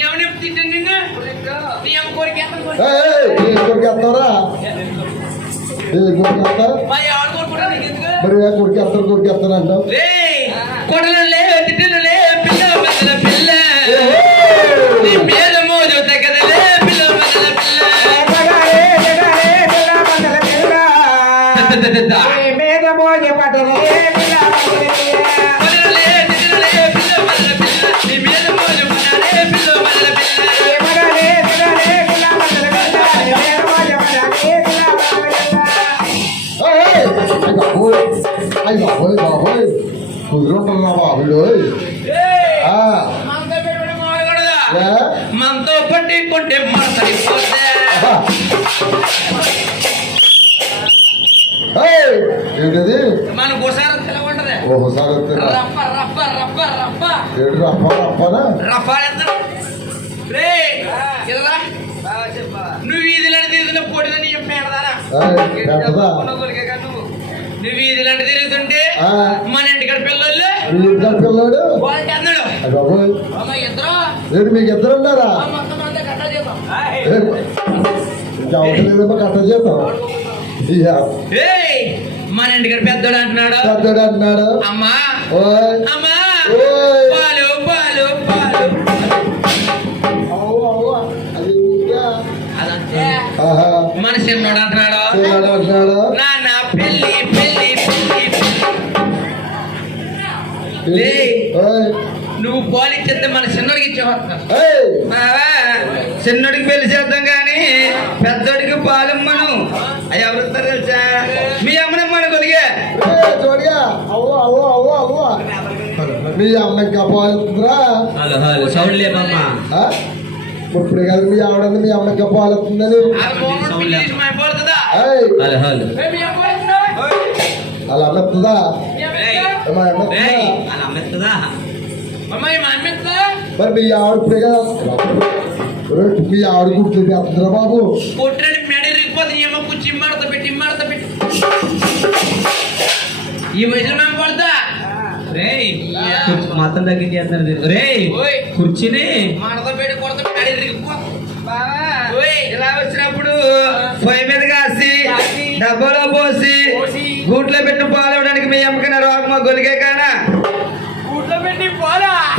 అమ్మని ఎప్పుడు తిట్టాను నిన్ను? నీ అమ్మ కోరిక ఎంత కొరికేస్తారా కొరికేస్తా మరి కొరికేస్తారు కొరికేస్తారు కుదురుంటున్నా బాబులు మనతో పట్టుకుంటే మడతడిపోతే ఏయ్, ఏంటిది? మన గుసారం తెలవంటది ఓహోసారి వస్తుందా రప్ప రప్ప రప్ప రప్ప. ఏంటి రప్ప రప్పనా? రప్ప ఎంత? రే ఇదరా. నువ్వు వీధిలాంటి తిరుగుతున్న పొడిదని చెప్పేడదారా ఏయ్, పెట్టదా నువ్వు వీధిలాంటి తిరుగుతుంటే ఆ. మన ఇంటికాడ పిల్లలు పిల్లోడు? అన్నాడు మీకు ఇద్దరు ఉన్నారా? అంతా కట్టా చేద్దాం. మన ఇంటికాడ పెద్దోడు అంటున్నాడు. పెద్దోడు అంటున్నాడు. అమ్మా. అమ్మా. పాలు పాలు పాలు. మన చిన్నోడు అంటున్నాడు. నాన్న పెళ్ళి నువ్వు పాలు ఇచ్చేస్తే మన చిన్నోడికి ఇచ్చేవారు ఏయ్, చిన్నడికి పెళ్ళి చేద్దాం కానీ పెద్దోడికి పాలమ్మను అయ్యి ఎవరిస్తారు తెలుసా మీ అమ్మని మన కొలిగే ఏయ్, చూడగా అవ్వ అవ్వ అవ్వ అవ్వ మీ అమ్మ ఇంకా పాలుతుందిరా హలో హలో సౌండ్ లేదమ్మా ఆ? ఇప్పుడు కాదు మీ ఆవిడ మీ అమ్మ ఇంకా పాలుతుందని అది మోహన్ పెళ్ళి చేసి మా అమ్మ పోతుందా ఏయ్, హలో హలో ఏ, మీ అమ్మ పోతుందా? అలా అమ్మెత్తుందా మీ అమ్మ ఏయ్. పోతుందా? మా అమ్మెత్తుందా అలా అమ్మెత్తదా అమ్మాయి మా అమ్మ ఎత్తుందా? మరి మీ ఆవిడ ఇప్పుడే కదా. మీ ఆవిడ అత్తుందిరా బాబు? మెడ ఇమ్మాడత పెట్టి పెట్టి. ఈ వయసులో మేము పడతా రేయ్ మొత్తం తగ్గించేస్తున్నారు రేయ్ ఓయ్. కుర్చీని. మాడత పెట్టి కొడత మెడ ఇరిగిపోతుంది ఓయ్. ఇలా వచ్చినప్పుడు పొయ్యి మీద కాసి డబ్బాలో పోసి గూట్లో పెట్టి పాలు ఇవ్వడానికి మీ అమ్మకన్నా రోగమా గొలిగే కానా?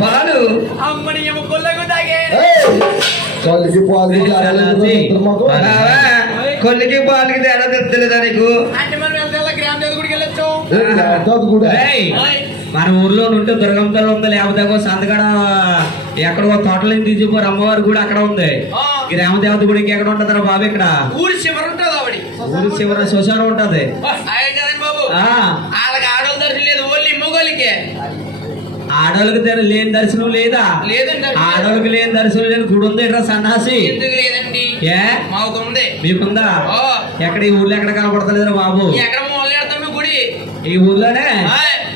పాలు. అమ్మని ఏమో కొల్లకు తాగే. ఏయ్, తల్లికి పాలు ఇద్దరు మాకు. బావా, కొల్లికి పాలకి తేడా తెలుస్తలేదా నీకు? అంటే మనం గ్రామ వెళ్ళొచ్చు? ఊర్లో ఉంటే దుర్గంతలో ఉంది లేకపోతే సంతకాడ ఎక్కడో తోటలో తీసిపోరు అమ్మవారి కూడా అక్కడ ఉంది. గ్రామ దేవత గుడికి ఎక్కడ ఉంటుందిరా బాబు ఇక్కడ? ఊరి చివరి ఉంటుంది ఊరి చివర శ్మశానం ఉంటది. బాబు ఆ వాళ్ళకి ఆడవాళ్ళు దర్శనం లేదు ఓన్లీ మొగోళ్ళకి ఆడవాళ్ళకి లేని దర్శనం లేదా? లేదండి. ఆడవాళ్ళకి లేని దర్శనం లేని గుడి ఉంది ఇక్కడ సన్నాసి? ఎందుకు లేదండి? ఏ? మీకుందా. ఓ. ఎక్కడ ఈ ఊర్లో ఎక్కడ కనపడతలేదురా బాబు? ఎక్కడ గుడి. ఈ ఊర్లోనే.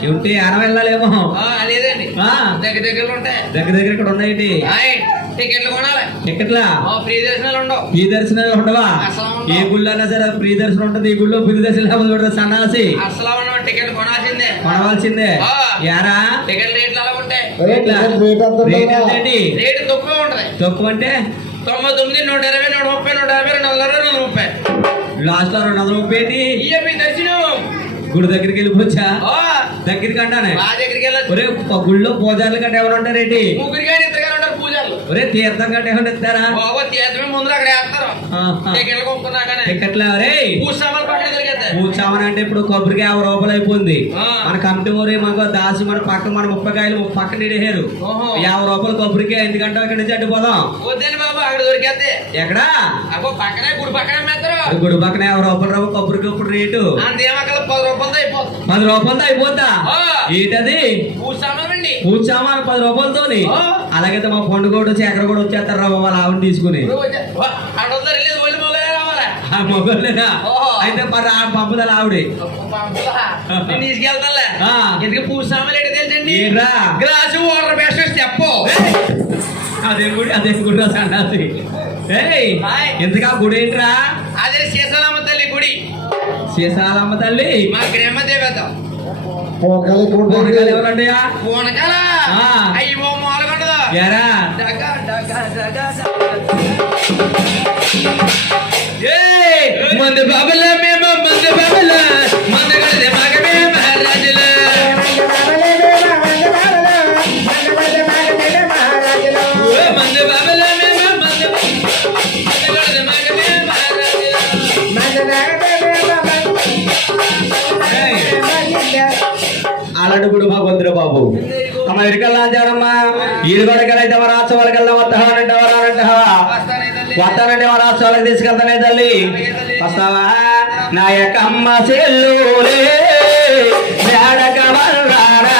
ఉంటే ఆన వెళ్ళాలేమో లేదండి. దగ్గర దగ్గరలో ఉంటాయి. దగ్గర దగ్గర ఇక్కడ ఉన్నాయండి టికెట్లు కొనాలి. టికెట్లా? ఆ, ఫ్రీ దర్శనాలు ఉండవు. ఫ్రీ దర్శనాలు ఉండవా. ఏ గుళ్ళో సరే ఫ్రీ దర్శనం ఉంటుంది ఈ గుళ్ళో ఫ్రీ దర్శనం లేకపోతే ఉంటుంది సన్నాసి? అసలు ఉన్న టికెట్ కొనాల్సిందే. కొనవలసిందే. యారా? టికెట్ రేట్లు అలా ఉంటాయి? ఏయ్, ఎట్లా? రేట్ ఎంత రేట్ ఉంటుందా? ఎంత ఏంటి? రేటు తక్కువ ఉంటది. తక్కువ అంటే? తొంభై తొమ్మిది నూట ఇరవై నూట ముప్పై నూట యాభై రెండు వందల అరవై రెండు ముప్పై. లాస్ట్లో రెండు వందల ముప్పై ఏంటి? ఇయ్యప్పి దర్శనం. గుడి దగ్గరికి వెళ్ళిపోవచ్చా? ఓ, దగ్గరికి అంటానే? ఒరే గుళ్ళో పూజారులు గట్ట ఎవరు ఉంటారేంటి ముగ్గురు కానీ ఇద్దరు కానీ ఉంటారు పూజలు ఒరే తీర్థం ఏమైనా ఇస్తారా బాబా తీర్థమే ముందు అక్కడ వేస్తారు. టికెట్లు కొనుక్కున్నాకనే. టికెట్లా? పక్కన దొరికేస్తాయి కూర్చోమని అంటే ఇప్పుడు కొబ్బరికి యాభై రూపాయలు అయిపోయింది. మన కమిటీ ఊరి మనకు దాసి మన పక్క మన ముప్పకాయలు పక్కన ఓహో. యాభై రూపాయలు కొబ్బరికి ఎందుకంటే అక్కడి నుంచి అడ్డుపోదాం? బాబు అక్కడ దొరికేస్తే ఎక్కడా? పక్కనే గుడి పక్కనే గుడి పక్కన యాభై రూపాయలు రావు కొబ్బరికి ఇప్పుడు రేటు. అంతేమక్కల పది రూపాయలతో అయిపోతుంది పది రూపాయలతో అయిపోద్దా ఆ. ఏంటది? పూజ సామాన్ అండి కూర్చామని పది రూపాయలతోని. ఆ. అలాగైతే మా పండుగ కూడా వచ్చి ఎక్కడ కూడా వచ్చేస్తారు రా వాళ్ళ ఆవిడ తీసుకుని. ఆ. అయితే మరి ఆ పంపుదల ఆవిడ. ఆ. ఎందుకు పూజ సామాన్ ఏంటి తెలుసండి? ఏంట్రా? గ్లాసు వాటర్ బెస్ట్ స్టెప్ అదే గుడి అదే గుడి. ఎందుకా గుడి ఏంట్రా? అదే సీసాలమ్మ తల్లి మా గ్రామ దేవత పొగలు పోకడాలు ఎవరండియా పూనకాల ఆ. అయ్యో మాలకొండదు ఎరా డగా డగా డగా ఏయ్ మంది బాబుల అలాంటి గుడి భగవంతుడు బాబు అమ్మ ఇరికల్లా అంటాడమ్మా ఈరుగొడకలైతే మా రాష్ట్రాలకు వెళ్దాం వస్తానంటే మా వాళ్ళకి తీసుకెళ్తానే తల్లి. వస్తావా? నా యొక్క అమ్మ చెల్లులే వల్లారా.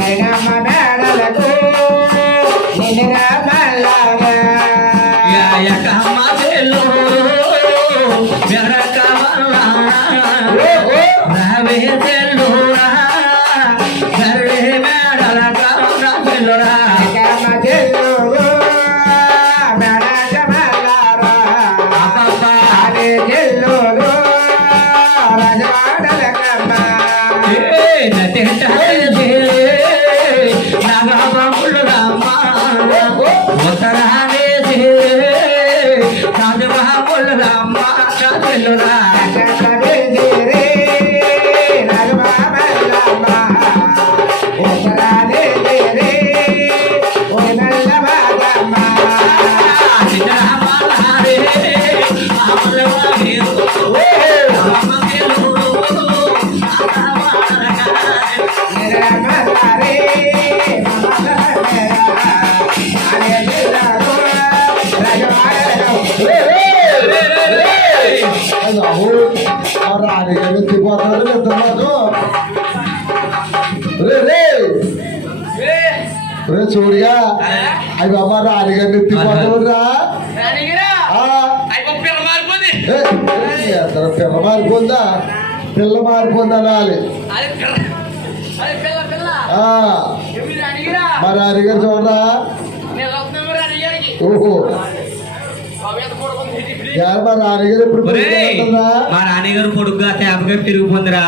యాయకమ్మ అమ్మ రాణిగారిని ఎత్తిపోతావురా పిల్ల మారిపోందా పిల్ల మారిపోందా నాలి? మా రాణిగారు? చూడరా? ఓహో. మా రాణిగారు ఇప్పుడు ఒరేయ్, పుట్టినట్టుందా? మా రాణిగారు పొడుగ్గా తేపగా పెరిగిపోందిరా